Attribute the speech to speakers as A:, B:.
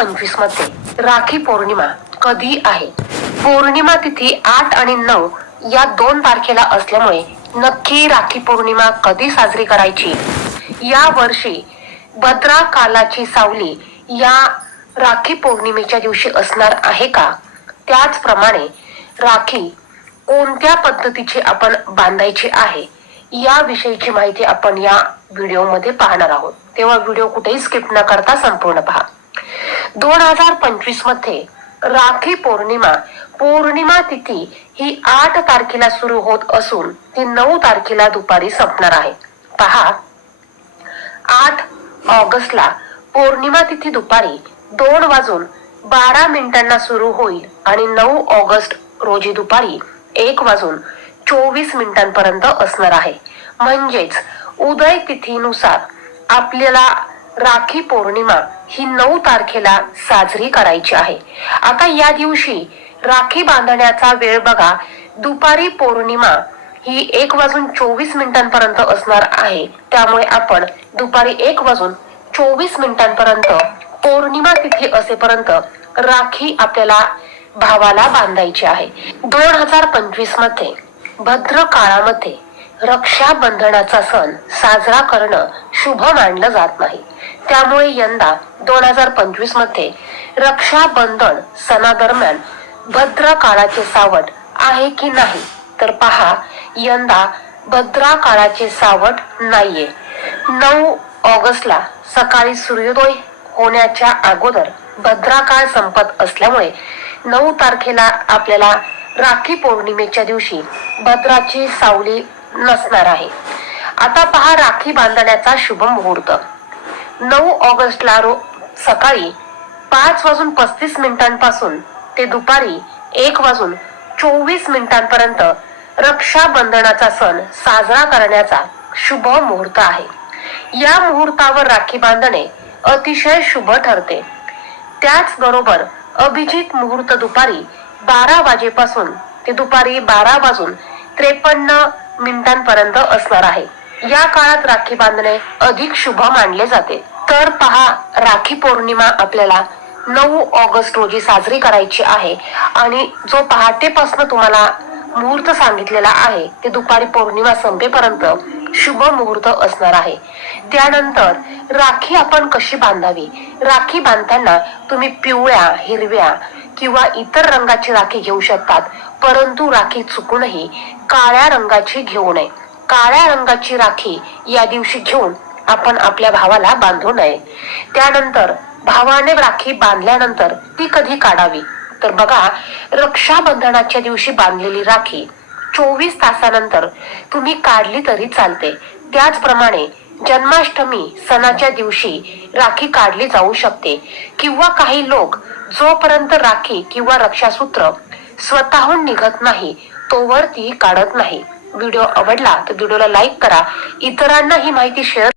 A: पंचवीसमध्ये राखी पौर्णिमा कधी आहे? पौर्णिमा तिथी आठ आणि नऊ या दोन तारखेला असल्यामुळे नक्की राखी पौर्णिमा कधी साजरी करायची? या वर्षी भद्रा कालाची सावली या राखी पौर्णिमेच्या दिवशी असणार आहे का? त्याचप्रमाणे राखी कोणत्या पद्धतीची आपण बांधायची आहे? याविषयीची माहिती आपण या व्हिडिओमध्ये पाहणार आहोत. तेव्हा व्हिडिओ कुठेही स्किप न करता संपूर्ण पहा. दोन हजार पंचवीसमध्ये राखी पौर्णिमा पौर्णिमा तिथी ही आठ तारखेला सुरू होत असून ती नऊ तारखेला दुपारी संपणार आहे. पहा आठ ऑगस्टला पौर्णिमा तिथी दुपारी दोन वाजून बारा मिनिटांना सुरू होईल आणि नऊ ऑगस्ट रोजी दुपारी एक वाजून चोवीस मिनिटांपर्यंत असणार आहे. म्हणजेच उदय तिथीनुसार आपल्याला राखी पौर्णिमा ही नऊ तारखेला साजरी करायची आहे. आता या दिवशी राखी बांधण्याचा वेळ बघा. दुपारी पौर्णिमा ही एक वाजून चोवीस मिनिटांपर्यंत असणार आहे. त्यामुळे आपण दुपारी एक वाजून चोवीस मिनिटांपर्यंत पौर्णिमा तिथी असेपर्यंत राखी आपल्याला भावाला बांधायची आहे. दोन हजार पंचवीसमध्ये भद्र काळामध्ये रक्षाबंधनाचा सण साजरा करणं शुभ मानलं जात नाही. त्यामुळे यंदा दोन हजार पंचवीसमध्ये रक्षाबंधन सणादरम्यान भद्र काळाचे सावट आहे की नाही? तर पहा यंदा भद्रा काळाचे सावट नाहीये. नऊ ऑगस्टला सकाळी सूर्योदय होण्याच्या अगोदर भद्रा काळ संपत असल्यामुळे नऊ तारखेला आपल्याला राखी पौर्णिमेच्या दिवशी भद्राची सावली नसणार आहे. आता पहा राखी बांधण्याचा शुभ मुहूर्त. नऊ ऑगस्टला रो सकाळी पाच वाजून पस्तीस मिनिटांपासून ते दुपारी एक वाजून चोवीस मिनिटांपर्यंत रक्षाबंधनाचा सण साजरा करण्याचा शुभ मुहूर्त आहे. या मुहूर्तावर राखी बांधणे अतिशय शुभ ठरते. त्याचबरोबर अभिजित मुहूर्त दुपारी बारा वाजेपासून ते दुपारी बारा वाजून त्रेपन्न मिनिटांपर्यंत असणार आहे. या काळात राखी बांधणे अधिक शुभ मानले जाते. तर पहा राखी पौर्णिमा आपल्याला नऊ ऑगस्ट रोजी साजरी करायची आहे आणि जो पहाटेपासून तुम्हाला मुहूर्त सांगितलेला आहे ते दुपारी पौर्णिमा संपेपर्यंत शुभ मुहूर्त असणार आहे. त्यानंतर राखी आपण कशी बांधावी? राखी बांधताना तुम्ही पिवळ्या हिरव्या किंवा इतर रंगाची राखी घेऊ शकतात परंतु राखी चुकूनही काळ्या रंगाची घेऊ नये. काळ्या रंगाची राखी या दिवशी घेऊन आपण आपल्या भावाला बांधू नये. त्यानंतर भावाने राखी बांधल्यानंतर ती कधी काढावी? तर बघा रक्षाबंधनाच्या दिवशी बांधलेली राखी चोवीस तासानंतर तुम्ही काढली तरी चालते. त्याचप्रमाणे जन्माष्टमी सणाच्या दिवशी राखी काढली जाऊ शकते. किंवा काही लोक जोपर्यंत राखी किंवा रक्षासूत्र स्वतःहून निघत नाही तोवर ती काढत नाही. व्हिडिओ आवडला तर व्हिडिओला लाईक करा. इतरांना ही माहिती शेअर